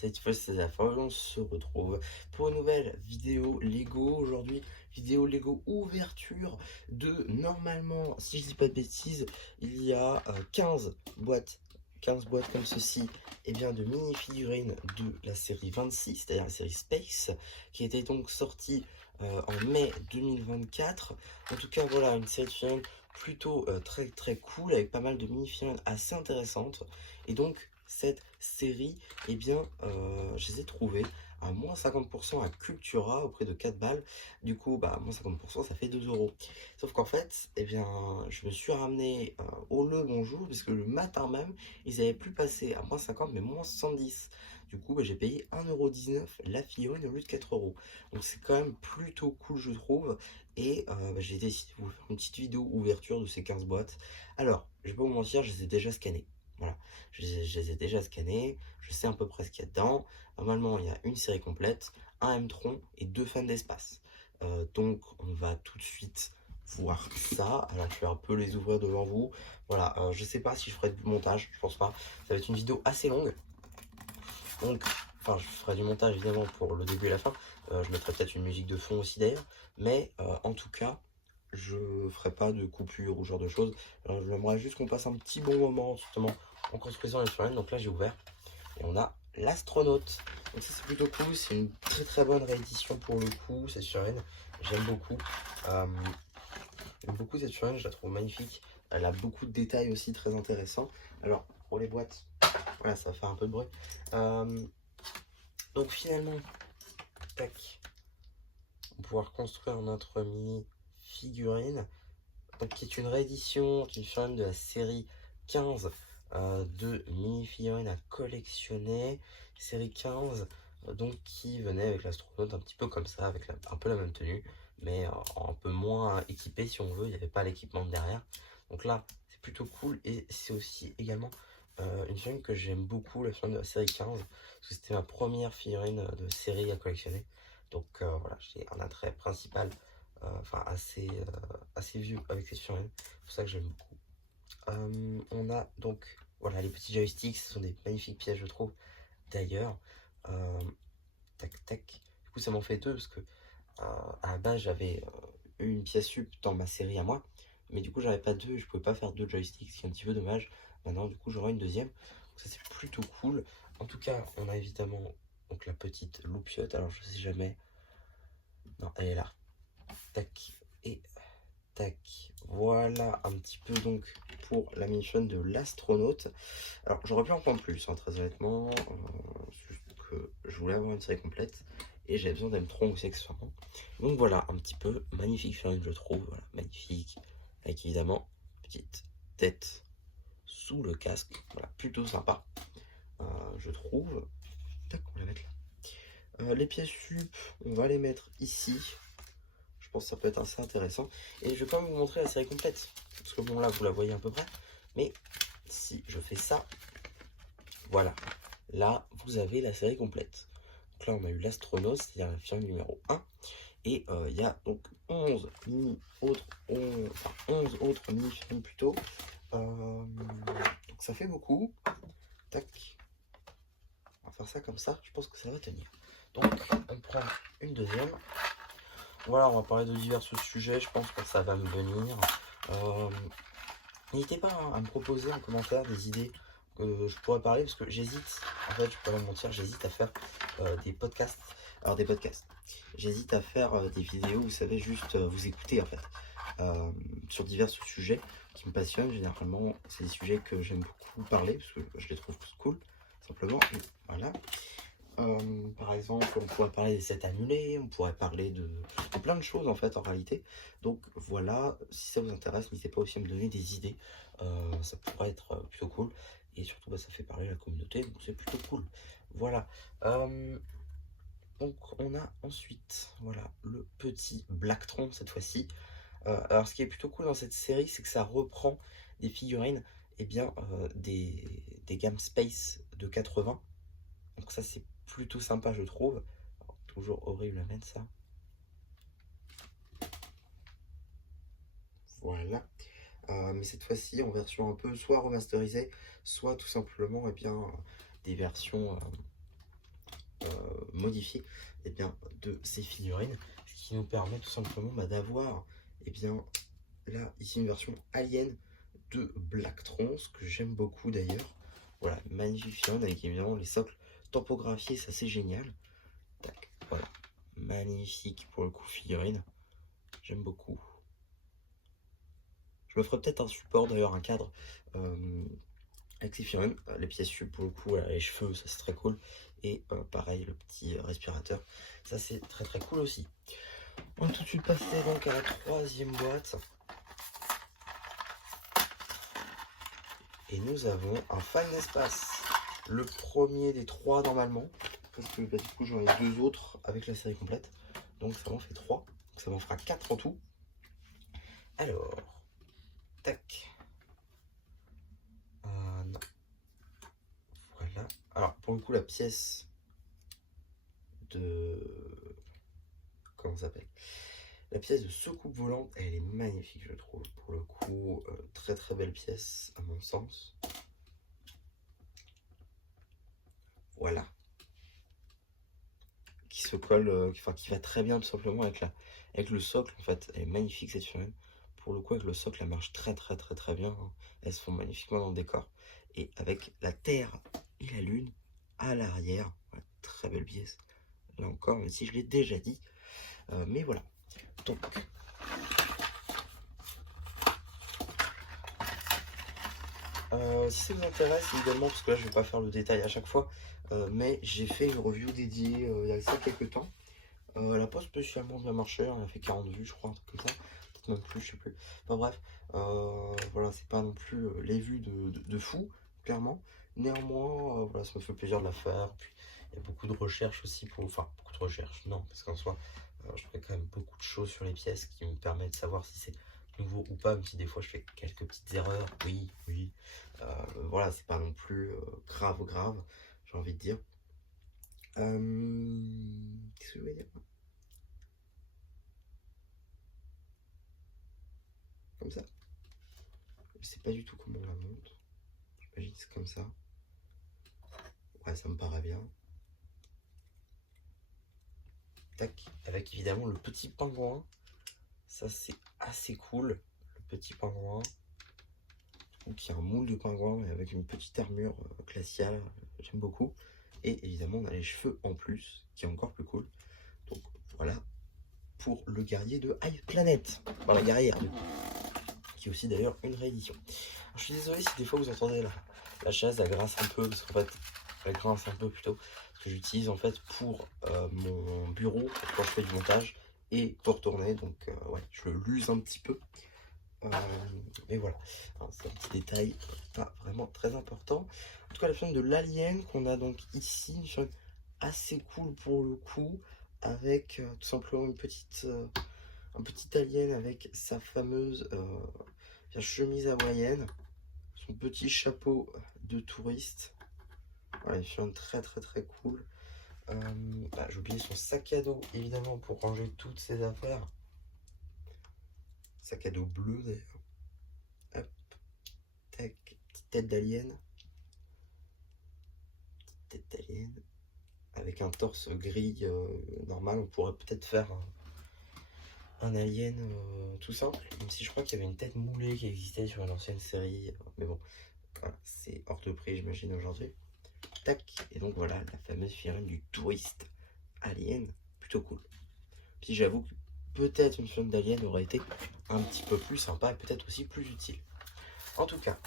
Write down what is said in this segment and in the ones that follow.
cette fois c'est la fois on se retrouve pour une nouvelle vidéo Lego. Aujourd'hui, vidéo Lego ouverture de, normalement, si je dis pas de bêtises, il y a 15 boîtes. 15 boîtes comme ceci, et bien de mini-figurines de la série 26, c'est-à-dire la série Space, qui était donc sortie en mai 2024. En tout cas, voilà, une série de figurines plutôt très très cool, avec pas mal de mini-figurines assez intéressantes. Et donc, cette série, eh bien, je les ai trouvés à moins 50% à Cultura, au prix de 4 balles. Du coup, bah, moins 50%, ça fait 2 euros. Sauf qu'en fait, eh bien, je me suis ramené au le bonjour, parce que le matin même, ils avaient plus passé à moins 50, mais moins 70. Du coup, bah, j'ai payé 1,19 € la figurine au lieu de 4 euros. Donc c'est quand même plutôt cool, je trouve. Et bah, j'ai décidé de vous faire une petite vidéo ouverture de ces 15 boîtes. Alors, je vais pas vous mentir, je les ai déjà scannés. Voilà, je les ai déjà scannés, je sais à peu près ce qu'il y a dedans. Normalement, il y a une série complète, un M-Tron et 2 fans d'espace. Donc, on va tout de suite voir ça. Alors, je vais un peu les ouvrir devant vous. Voilà, je sais pas si je ferai du montage, je pense pas. Ça va être une vidéo assez longue. Donc, enfin, je ferai du montage évidemment pour le début et la fin. Je mettrai peut-être une musique de fond aussi d'ailleurs. Mais en tout cas, je ferai pas de coupure ou ce genre de choses. Alors, j'aimerais juste qu'on passe un petit bon moment justement en construisant les figurines. Donc là, j'ai ouvert et on a l'astronaute. Donc ça, c'est plutôt cool. C'est une très très bonne réédition pour le coup. Cette figurine, j'aime beaucoup. J'aime beaucoup cette figurine, je la trouve magnifique. Elle a beaucoup de détails aussi très intéressants. Alors, pour les boîtes, voilà, ça va faire un peu de bruit. Donc finalement, tac, on va pouvoir construire notre mini figurine, donc, qui est une réédition d'une figurine de la série 15 de mini figurines à collectionner. Série 15, donc qui venait avec l'astronaute un petit peu comme ça, avec un peu la même tenue, mais un peu moins équipé si on veut, il n'y avait pas l'équipement de derrière. Donc là, c'est plutôt cool et c'est aussi également une figurine que j'aime beaucoup, la figurine de la série 15, parce que c'était ma première figurine de série à collectionner. Donc voilà, j'ai un attrait principal, enfin assez vieux avec cette figurine, c'est pour ça que j'aime beaucoup. On a donc voilà les petits joysticks, ce sont des magnifiques pièces je trouve. D'ailleurs, tac tac, du coup ça m'en fait deux parce que à la base j'avais une pièce sup dans ma série à moi, mais du coup j'avais pas deux, je pouvais pas faire deux joysticks, ce qui est un petit peu dommage. Maintenant du coup j'aurai une deuxième, donc ça c'est plutôt cool. En tout cas on a évidemment donc la petite loupiote, alors je sais jamais, non elle est là, tac et tac, voilà un petit peu donc pour la mission de l'astronaute. Alors j'aurais pu en prendre plus, hein, très honnêtement, juste que je voulais avoir une série complète et j'avais besoin d'M-Tron aussi accessoirement. Donc voilà, un petit peu magnifique figurine je trouve, voilà, magnifique, avec évidemment petite tête sous le casque, voilà, plutôt sympa, je trouve. Tac, on va la mettre là. Les pièces sup, on va les mettre ici. Je pense que ça peut être assez intéressant. Et je vais quand même vous montrer la série complète. Parce que bon, là, vous la voyez à peu près. Mais si je fais ça, voilà. Là, vous avez la série complète. Donc là, on a eu l'astronaute, c'est-à-dire la figurine numéro 1. Et il y a donc 11 autres, 11 autres mini-figurines plutôt. Donc ça fait beaucoup. Tac. On va faire ça comme ça. Je pense que ça va tenir. Donc, on prend une deuxième. Voilà, on va parler de divers sujets, je pense que ça va me venir. N'hésitez pas hein, à me proposer en commentaire des idées que je pourrais parler, parce que j'hésite, en fait, je peux pas me mentir, j'hésite à faire des podcasts. Alors des podcasts, j'hésite à faire des vidéos, vous savez, juste vous écouter en fait, sur divers sujets qui me passionnent. Généralement, c'est des sujets que j'aime beaucoup parler, parce que je les trouve cool, simplement. Et voilà. Par exemple, on pourrait parler des sets annulés, on pourrait parler de plein de choses en fait en réalité. Donc voilà, si ça vous intéresse, n'hésitez pas aussi à me donner des idées. Ça pourrait être plutôt cool. Et surtout, bah, ça fait parler la communauté, donc c'est plutôt cool. Voilà. Donc on a ensuite, voilà, le petit Blacktron cette fois-ci. Alors ce qui est plutôt cool dans cette série, c'est que ça reprend des figurines, et bien des gammes Space de 80. Donc ça c'est plutôt sympa je trouve. Alors, toujours horrible à mettre ça. Voilà. Mais cette fois-ci en version un peu soit remasterisée, soit tout simplement des versions modifier eh bien, de ces figurines, ce qui nous permet tout simplement d'avoir eh bien, là ici une version alien de Black Trons que j'aime beaucoup d'ailleurs. Voilà, magnifique figurine avec évidemment les socles tampographiés, ça c'est génial. Tac, voilà, magnifique pour le coup figurine, j'aime beaucoup. Je me ferai peut-être un support d'ailleurs, un cadre avec ces figurines, les pièces sub pour le coup, les cheveux, ça c'est très cool. Et pareil, le petit respirateur, ça c'est très très cool aussi. On va tout de suite passer donc à la troisième boîte. Et nous avons un Fine Espace, le premier des 3 normalement, parce que bah, du coup j'en ai 2 autres avec la série complète, donc ça m'en fait 3, donc ça m'en fera 4 en tout. Alors, tac. Non. Voilà. Alors pour le coup la pièce de... Comment ça s'appelle? La pièce de soucoupe volante, elle est magnifique je trouve. Pour le coup, très très belle pièce à mon sens. Voilà. Qui se colle, enfin qui va très bien tout simplement avec le socle en fait. Elle est magnifique cette figurine. Pour le coup avec le socle elle marche très très très très bien. Hein. Elles se font magnifiquement dans le décor. Et avec la Terre et la Lune à l'arrière. Ouais, très belle pièce. Là encore, même si je l'ai déjà dit. Mais voilà. Donc... si ça vous intéresse, évidemment, parce que là je vais pas faire le détail à chaque fois, mais j'ai fait une review dédiée il y a ça quelques temps. Elle n'a pas spécialement bien marché, elle a fait 40 vues, je crois, un truc comme ça, peut-être même plus, je sais plus. Enfin bref, voilà, c'est pas non plus les vues de fou, clairement. Néanmoins, voilà, ça me fait plaisir de la faire. Puis il y a beaucoup de recherches aussi pour, enfin, beaucoup de recherches, non, parce qu'en soi, je fais quand même beaucoup de choses sur les pièces qui me permettent de savoir si c'est nouveau ou pas, même si des fois je fais quelques petites erreurs, oui, oui. Voilà, c'est pas non plus grave, j'ai envie de dire. Qu'est-ce que je voulais dire? Comme ça. Je sais pas du tout comment on la monte. J'imagine c'est comme ça. Ouais, ça me paraît bien. Tac. Avec évidemment le petit pingouin. Ça, c'est assez cool. Le petit pingouin. Donc, il y a un moule de pingouin, mais avec une petite armure glaciale. J'aime beaucoup. Et évidemment, on a les cheveux en plus, qui est encore plus cool. Donc, voilà. Pour le guerrier de High Planet. Voilà, guerrière. Qui est aussi d'ailleurs une réédition. Alors, je suis désolé si des fois vous entendez la chaise, elle grince un peu, parce qu'en fait, elle grince un peu plutôt, parce que j'utilise en fait pour mon bureau, quand je fais du montage, et pour tourner, donc ouais, je l'use un petit peu. Mais voilà, c'est un petit détail pas vraiment très important. En tout cas, la figurine de l'alien qu'on a donc ici, une figurine assez cool pour le coup, avec tout simplement un petit alien avec sa fameuse chemise hawaïenne, son petit chapeau de touriste. Voilà, une figurine très très très cool. J'ai oublié son sac à dos, évidemment, pour ranger toutes ses affaires. Sac à dos bleu d'ailleurs. Hop, tac, petite tête d'alien. Petite tête d'alien. Avec un torse gris normal, on pourrait peut-être faire un alien tout simple, même si je crois qu'il y avait une tête moulée qui existait sur une ancienne série, mais bon, voilà, c'est hors de prix j'imagine aujourd'hui. Tac, et donc voilà la fameuse figurine du touriste alien, plutôt cool. Puis j'avoue que peut-être une figurine d'alien aurait été un petit peu plus sympa et peut-être aussi plus utile. En tout cas,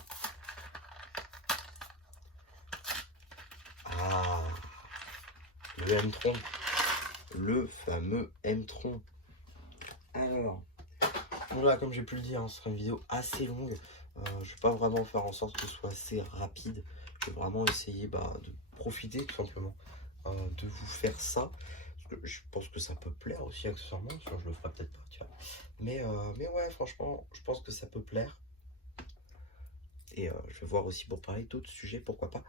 le M-Tron, le fameux M-Tron. Alors, voilà, comme j'ai pu le dire, hein, ce sera une vidéo assez longue. Je vais pas vraiment faire en sorte que ce soit assez rapide. Je vais vraiment essayer de profiter tout simplement de vous faire ça. Parce que je pense que ça peut plaire aussi accessoirement. Sinon, je le ferai peut-être pas, tu vois. Mais ouais, franchement, je pense que ça peut plaire. Et je vais voir aussi pour parler d'autres sujets, pourquoi pas.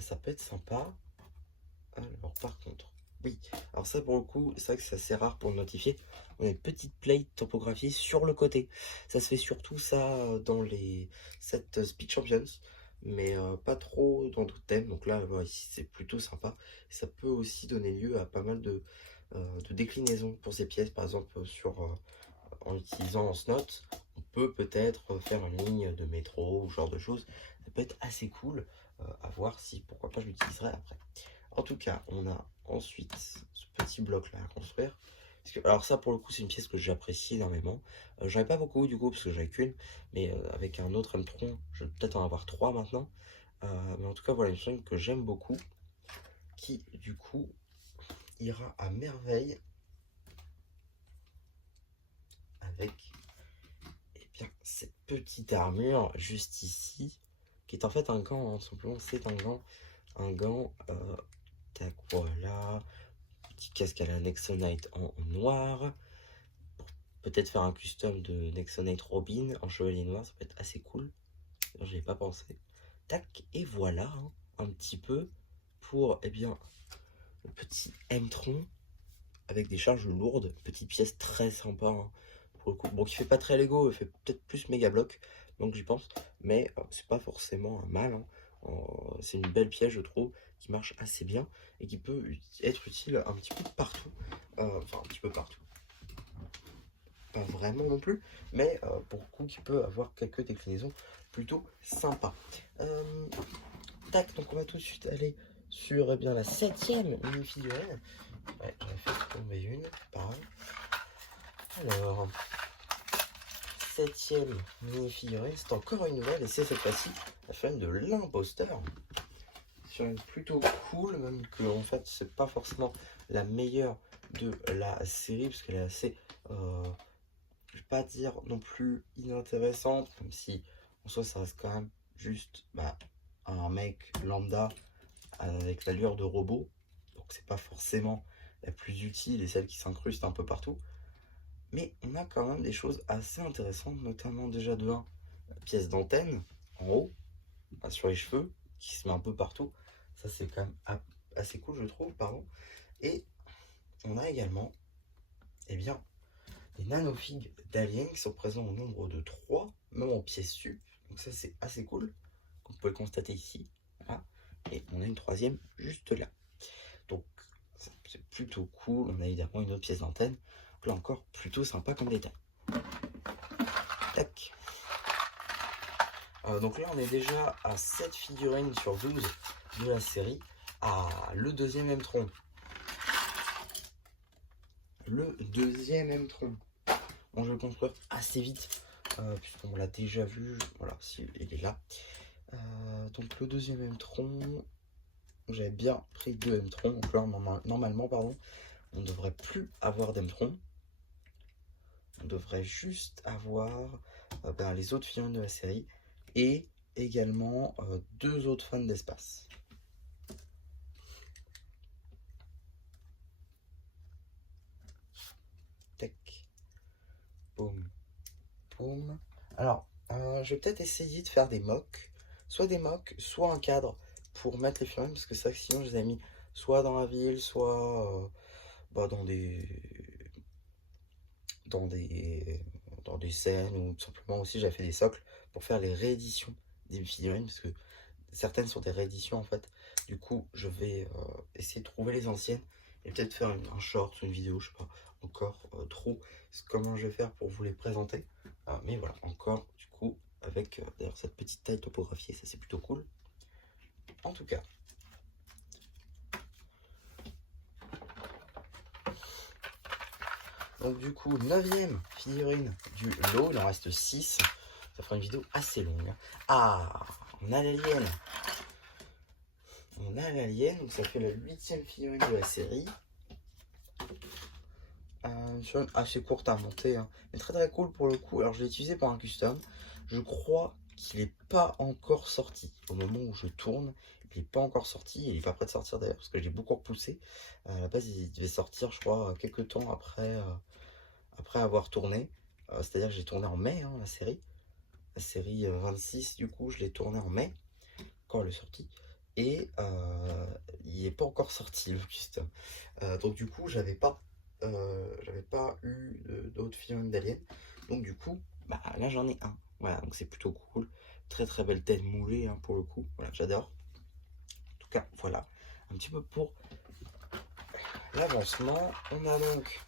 Ça peut être sympa. Alors, par contre, oui. Alors ça, pour le coup, c'est vrai que c'est assez rare pour le notifier. On a une petite plate topographie sur le côté. Ça se fait surtout ça dans les sets Speed Champions. mais pas trop dans d'autres thèmes. Donc là, voilà, ici, c'est plutôt sympa. Ça peut aussi donner lieu à pas mal de déclinaisons pour ces pièces. Par exemple, en utilisant Lance-Notes, on peut peut-être faire une ligne de métro ou ce genre de choses. Ça peut être assez cool à voir si, pourquoi pas, je l'utiliserai après. En tout cas, on a ensuite ce petit bloc-là à construire. Alors ça, pour le coup, c'est une pièce que j'apprécie énormément. J'en ai pas beaucoup, du coup, parce que j'en ai qu'une. Mais avec un autre M-Tron, je vais peut-être en avoir 3 maintenant. Mais en tout cas, voilà, une chaîne que j'aime beaucoup, qui, du coup, ira à merveille avec eh bien, cette petite armure juste ici, qui est en fait un gant, hein, tout simplement, c'est un gant, tac, voilà, petit casque à la Nexonite en noir, peut-être faire un custom de Nexonite Robin en chevalier noir, ça peut être assez cool, j'y ai pas pensé, tac, et voilà, hein, un petit peu pour, eh bien, le petit M-Tron, avec des charges lourdes, petite pièce très sympa, hein, pour le coup. Bon, qui fait pas très Lego, fait peut-être plus méga bloc, donc j'y pense, mais c'est pas forcément mal, hein. C'est une belle pièce, je trouve, qui marche assez bien et qui peut être utile un petit peu partout, enfin un petit peu partout, pas vraiment non plus, mais pour le coup, qui peut avoir quelques déclinaisons plutôt sympas. Tac, donc on va tout de suite aller sur eh bien, la 7e mini-figurine. Ouais, j'avais fait tomber une, pareil. Alors, 7e mini-figurine, c'est encore une nouvelle, et c'est cette fois-ci la fan de l'imposteur. Sur une plutôt cool, même que en fait c'est pas forcément la meilleure de la série, parce qu'elle est assez, je vais pas dire non plus inintéressante, même si en soi ça reste quand même juste un mec lambda avec l'allure de robot, donc c'est pas forcément la plus utile et celle qui s'incruste un peu partout. Mais on a quand même des choses assez intéressantes, notamment déjà de 1, la pièce d'antenne en haut, sur les cheveux, qui se met un peu partout. Ça c'est quand même assez cool je trouve, pardon. Et on a également eh bien, des nanofigs d'aliens qui sont présents au nombre de 3, même en pièces sup. Donc ça c'est assez cool, comme vous pouvez le constater ici. Voilà. Et on a une 3e juste là. Donc c'est plutôt cool. On a évidemment une autre pièce d'antenne. Là encore, plutôt sympa comme détail. Tac. Donc là, on est déjà à 7 figurines sur 12 de la série. Le deuxième M-Tron. Le deuxième M-Tron. Bon, je vais le construire assez vite, puisqu'on l'a déjà vu. Voilà, il est là. Donc le deuxième M-Tron, j'avais bien pris 2 M-Tron. Donc là, normalement, pardon, on ne devrait plus avoir d'M-Tron. On devrait juste avoir les autres figurines de la série et également 2 autres fans d'espace. Tac. Boum. Boum. Alors, je vais peut-être essayer de faire des mocks. Soit des mocks, soit un cadre pour mettre les figurines, parce que ça, sinon, je les ai mis soit dans la ville, soit dans des scènes, ou tout simplement aussi, j'ai fait des socles pour faire les rééditions des figurines, parce que certaines sont des rééditions en fait. Du coup, je vais essayer de trouver les anciennes et peut-être faire un short ou une vidéo, je sais pas encore trop comment je vais faire pour vous les présenter. Mais voilà, encore du coup, avec d'ailleurs cette petite taille topographiée, ça c'est plutôt cool. En tout cas. Donc du coup, 9e figurine du lot, il en reste 6. Ça fera une vidéo assez longue. On a l'alien. On a l'alien, donc ça fait la 8e figurine de la série. Sur une assez courte à monter, hein. Mais très très cool pour le coup. Alors je l'ai utilisé pour un custom. Je crois qu'il n'est pas encore sorti. Au moment où je tourne, il n'est pas encore sorti. Il n'est pas prêt de sortir d'ailleurs, parce que j'ai beaucoup repoussé. À la base, il devait sortir, je crois, quelques temps après avoir tourné. C'est-à-dire que j'ai tourné en mai, hein, la série. La série 26, du coup, je l'ai tourné en mai, quand elle est sortie. Et il n'est pas encore sorti, le custom. Donc du coup, j'avais pas eu d'autres figurines d'aliens. Donc du coup, là j'en ai un. Voilà, donc c'est plutôt cool. très belle tête moulée hein, pour le coup. Voilà, j'adore. En tout cas, voilà. Un petit peu pour l'avancement. On a donc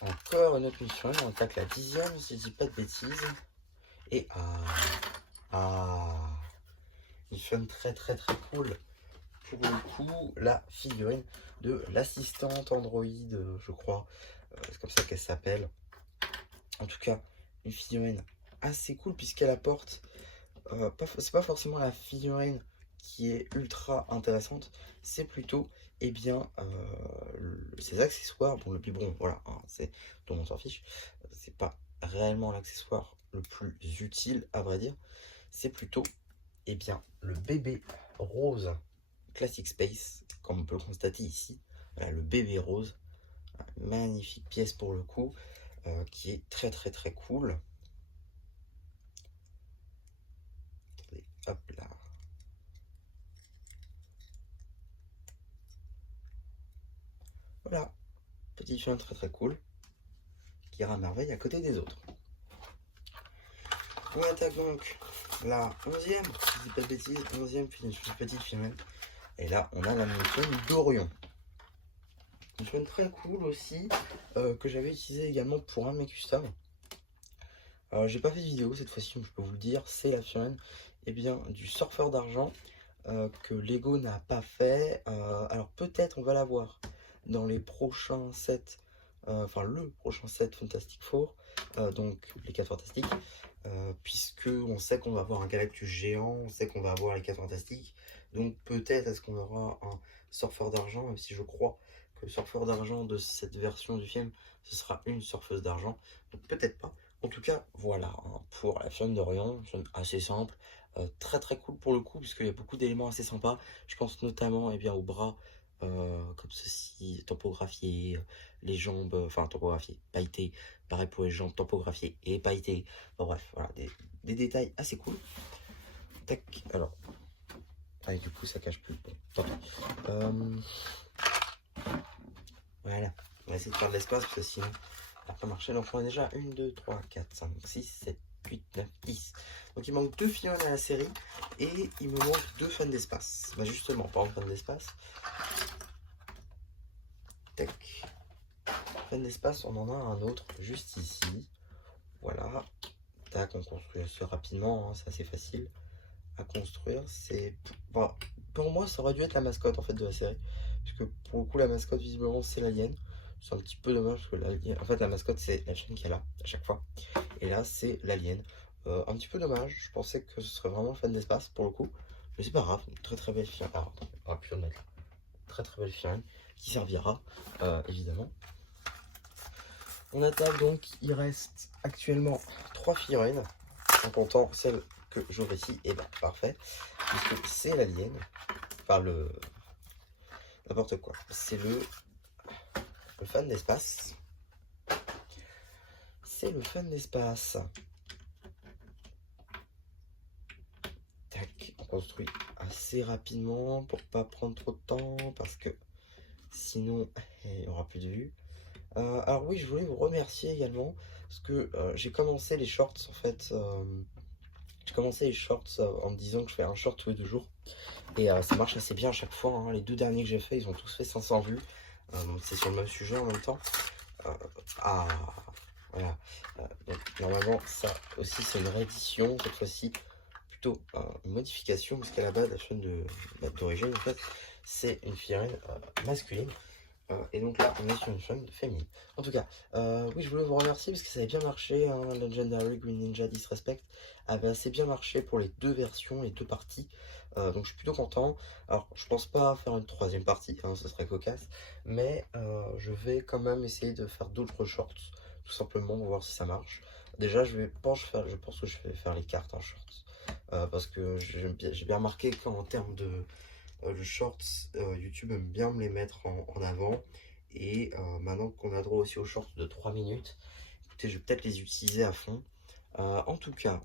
encore une autre mission. On attaque la 10e, si je dis pas de bêtises. Et une fun très cool. Pour le coup, la figurine de l'assistante Android, je crois. C'est comme ça qu'elle s'appelle. En tout cas, une figurine assez cool puisqu'elle apporte... c'est pas forcément la figurine qui est ultra intéressante, c'est plutôt eh bien ses accessoires. Bon, le biberon, voilà, hein, c'est tout le monde s'en fiche. C'est pas réellement l'accessoire le plus utile à vrai dire. C'est plutôt eh bien le bébé rose Classic Space, comme on peut le constater ici. Voilà, le bébé rose, magnifique pièce pour le coup, qui est très cool. Attendez, hop là. Voilà, petit chien très cool, qui ira à merveille à côté des autres. On attaque donc la 11e, si je dis pas de bêtises, 11e petite fille. Et là, on a la mission d'Orion. Une mission très cool aussi, que j'avais utilisé également pour un de mes customs. J'ai pas fait de vidéo cette fois-ci, je peux vous le dire, c'est la figurine bien, du surfeur d'argent que Lego n'a pas fait. Alors peut-être on va la voir dans les prochains sets, enfin le prochain set Fantastic Four, donc les 4 Fantastiques, puisque on sait qu'on va avoir un Galactus géant, on sait qu'on va avoir les 4 Fantastiques, donc peut-être est-ce qu'on aura un surfeur d'argent, même si je crois que le surfeur d'argent de cette version du film, ce sera une surfeuse d'argent, donc peut-être pas. En tout cas, voilà, hein, pour la figurine d'Orion, assez simple, très cool pour le coup, puisqu'il y a beaucoup d'éléments assez sympas. Je pense notamment eh bien, aux bras, comme ceci, topographiés, les jambes, enfin topographiées, pailletées, pareil pour les jambes topographiées et pailletées. Bon, bref, voilà, des détails assez cool. Tac, alors, du coup ça cache plus. Bon, tant pis. Voilà, on va essayer de faire de l'espace, parce que sinon, ça n'a pas marché. Donc on a déjà 1, 2, 3, 4, 5, 6, 7, 8, 9, 10. Donc il manque 2 figurines à la série et il me manque 2 fans d'espace. Bah justement, parlant de fans d'espace. Tac. Fan d'espace, on en a un autre juste ici. Voilà. Tac, on construit assez rapidement, hein, c'est assez facile à construire. C'est. Bon, pour moi, ça aurait dû être la mascotte en fait de la série. Puisque pour le coup, la mascotte, visiblement, c'est l'alien. C'est un petit peu dommage parce que l'alien. En fait, la mascotte, c'est la chaîne qui est là à chaque fois. Et là, c'est l'alien. Un petit peu dommage. Je pensais que ce serait vraiment fan d'espace pour le coup. Mais c'est pas grave. Une très belle figurine. Alors, attendez, on va plus le mettre là. Très belle figurine qui servira évidemment. On attaque donc. Il reste actuellement 3 figurines. En comptant celle que j'aurai ici. Et bah, parfait. Puisque c'est l'alien. Enfin, le. N'importe quoi. C'est le fan d'espace. C'est le fan d'espace. Tac, on construit assez rapidement pour pas prendre trop de temps parce que sinon il n'y aura plus de vue. Alors oui, je voulais vous remercier également parce que j'ai commencé les shorts en fait. J'ai commencé les shorts en me disant que je fais un short tous les 2 jours et ça marche assez bien à chaque fois. Hein. Les 2 derniers que j'ai fait, ils ont tous fait 500 vues. C'est sur le même sujet en même temps. Voilà. Donc normalement ça aussi c'est une réédition cette fois-ci, plutôt une modification, parce qu'à la base la chaîne d'origine en fait c'est une figurine masculine, et donc là on est sur une chaîne féminine. En tout cas oui, je voulais vous remercier parce que ça avait bien marché, hein. Legendary Green Ninja Disrespect avait assez bien marché pour les 2 versions, les 2 parties, donc je suis plutôt content. Alors je pense pas faire une 3e partie, hein, ce serait cocasse, mais je vais quand même essayer de faire d'autres shorts tout simplement pour voir si ça marche. Déjà je pense que je vais faire les cartes en shorts, parce que j'ai bien remarqué qu'en termes de shorts, YouTube aime bien me les mettre en avant, et maintenant qu'on a droit aussi aux shorts de 3 minutes, écoutez, je vais peut-être les utiliser à fond. En tout cas,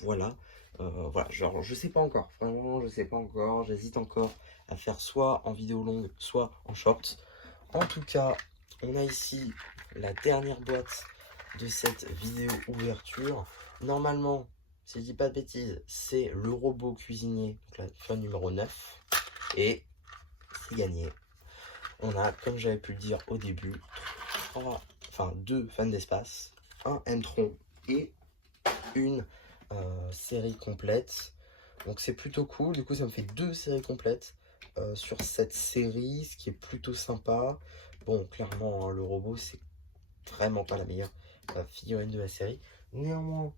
voilà, voilà, genre je sais pas encore, vraiment je sais pas encore, j'hésite encore à faire soit en vidéo longue, soit en shorts. En tout cas, on a ici la dernière boîte de cette vidéo ouverture. Normalement, si je dis pas de bêtises, c'est le robot cuisinier, donc la fin numéro 9. Et c'est gagné. On a, comme j'avais pu le dire au début, deux fans d'espace, un M-Tron et une série complète. Donc c'est plutôt cool. Du coup, ça me fait 2 séries complètes sur cette série, ce qui est plutôt sympa. Bon, clairement, hein, le robot, c'est vraiment pas la meilleure figurine de la série. Néanmoins,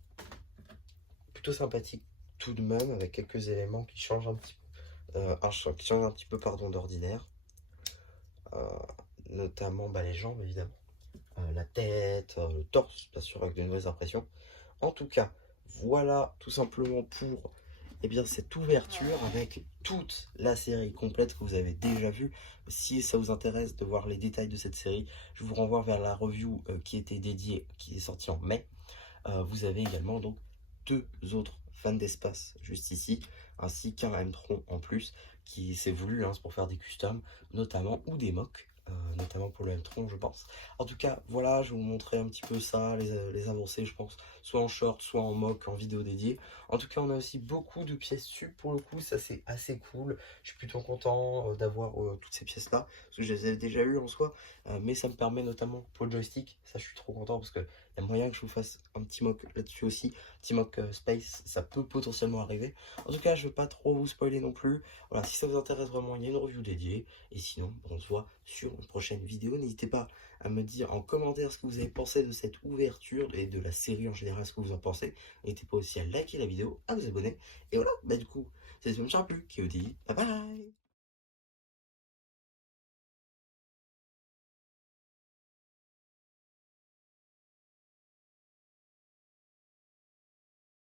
plutôt sympathique tout de même, avec quelques éléments qui changent un petit peu, qui changent un petit peu pardon, d'ordinaire. Notamment les jambes, évidemment. La tête, le torse, bien sûr, avec de nouvelles impressions. En tout cas, voilà tout simplement pour cette ouverture avec toute la série complète que vous avez déjà vue. Si ça vous intéresse de voir les détails de cette série, je vous renvoie vers la review qui était dédiée, qui est sortie en mai. Vous avez également donc 2 autres fans d'espace juste ici, ainsi qu'un M-Tron en plus, qui s'est voulu, hein, c'est pour faire des customs, notamment, ou des mocks. Notamment pour le M-Tron je pense. En tout cas voilà, je vais vous montrer un petit peu ça, les avancées je pense, soit en short, soit en mock, en vidéo dédiée. En tout cas on a aussi beaucoup de pièces sup pour le coup, ça c'est assez cool. Je suis plutôt content d'avoir toutes ces pièces là, parce que je les ai déjà eues en soi, mais ça me permet notamment pour le joystick, ça je suis trop content parce que il y a moyen que je vous fasse un petit mock là-dessus aussi, petit mock space, ça peut potentiellement arriver. En tout cas je ne veux pas trop vous spoiler non plus. Voilà, si ça vous intéresse vraiment, il y a une review dédiée. Et sinon, on se voit sur une prochaine vidéo. N'hésitez pas à me dire en commentaire ce que vous avez pensé de cette ouverture et de la série en général, ce que vous en pensez. N'hésitez pas aussi à liker la vidéo, à vous abonner. Et voilà, du coup, c'est ce que je me plus. KOD, bye bye.